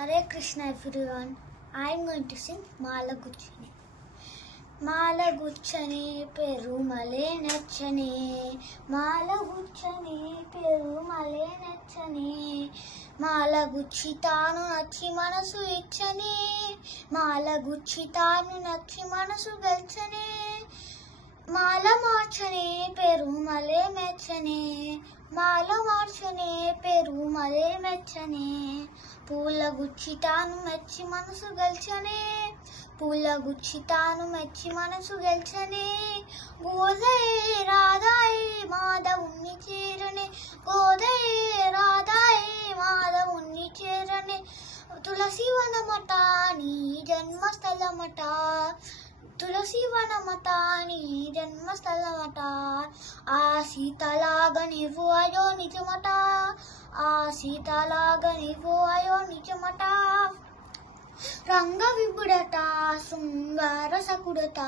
Hare Krishna everyone. I am going to sing Mala Guchchane. Mala Guchchane Perumale Nachane. Mala Guchchane Perumale Nachane. Mala Guchchitanu Nachi Manasu Ichchane. Mala Guchchitanu Nachi Manasu Gelchane. Mala Marchane Perumale Mechane. Mala Marchane Perumale Mechane. పూల గుచ్చితాను మెచ్చి మనసు గెల్చనే. పూల గుచ్చితాను మెచ్చి మనసు గెల్చనే. గోదయే రాధాయే మాధవుని చేరనే. గోదయే రాధాయే మాధవుని చేరనే. తులసి వనమట నీ జన్మస్థలమట. తులసి వనమట నీ జన్మస్థలమట. ఆ సీతలాగా నీవు అయో నిజమట. ఆ సీతలాగా నీవు అయో నిజమట. రంగ విభుడత శృంగార సకుడత.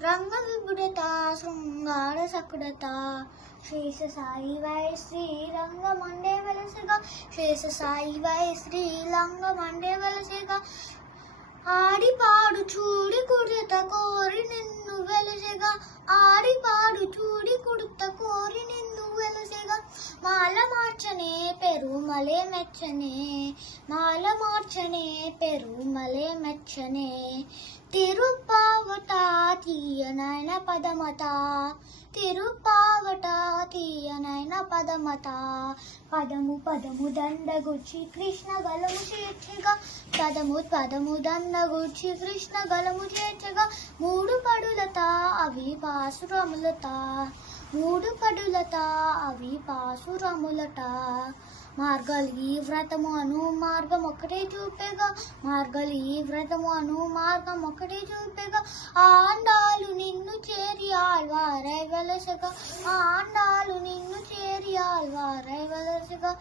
రంగ విభుడత శృంగార సకుడత. శేష సాయి వై శ్రీరంగ మండే వెలసగా. శేష సాయి వై శ్రీరంగ మండే వెలసగా. ఆడి పాడు చూడి కుడత కోరి నిన్ను వెలసగా. ఆడి పాడు చూడి కుడత కోరి నిన్ను వెలసగా. మాల మార్చనే పెరుమలే మెచ్చనే. మాల మార్చనే పెరుమలే మెచ్చనే. తిరుప్పావట తీయనైన పదమత. తిరుప్పావట తీయనైన పదమత. పదము పదము దండగుచ్చి కృష్ణ గలము చేర్చగా. పదము పదము దండగుచ్చి కృష్ణ గలము చేర్చగా. మూడు పడులత అవి పాసురములత. మూడు పడులత అవి పాసురములట. మార్గలి వ్రతము అను మార్గం ఒకటే చూపెగా. మార్గలి వ్రతము అను మార్గం ఒకటే చూపెగా. ఆండాలు నిన్ను చేరి ఆళ్వారై వెలసగా. ఆండాలు నిన్ను చేరి ఆళ్వారై వెలసగా.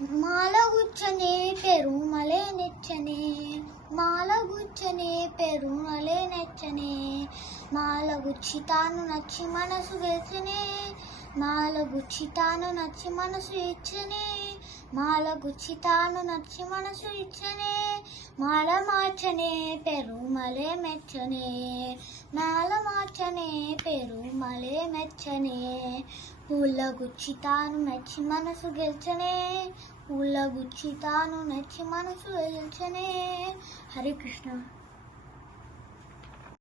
మాల గుచ్చనే పెరుమలే నెచ్చనే. మాల గుచ్చనే పెరుమలే నెచ్చనే. మాల గుచ్చి తాను నచ్చి మనసు గెలిచనే. మాల గుచ్చి తాను నచ్చి మనసు ఇచ్చనే. మాల గుచ్చి తాను నచ్చి మనసు ఇచ్చనే. మాల మార్చనే పెరుమలే మెచ్చనే. మాల మార్చనే పెరుమలే మెచ్చనే. పూల గుచ్చి తాను మెచ్చి మనసు గెలిచనే. పూల గుచ్చి తాను నచ్చి మనసు గెలిచనే. హరే కృష్ణ.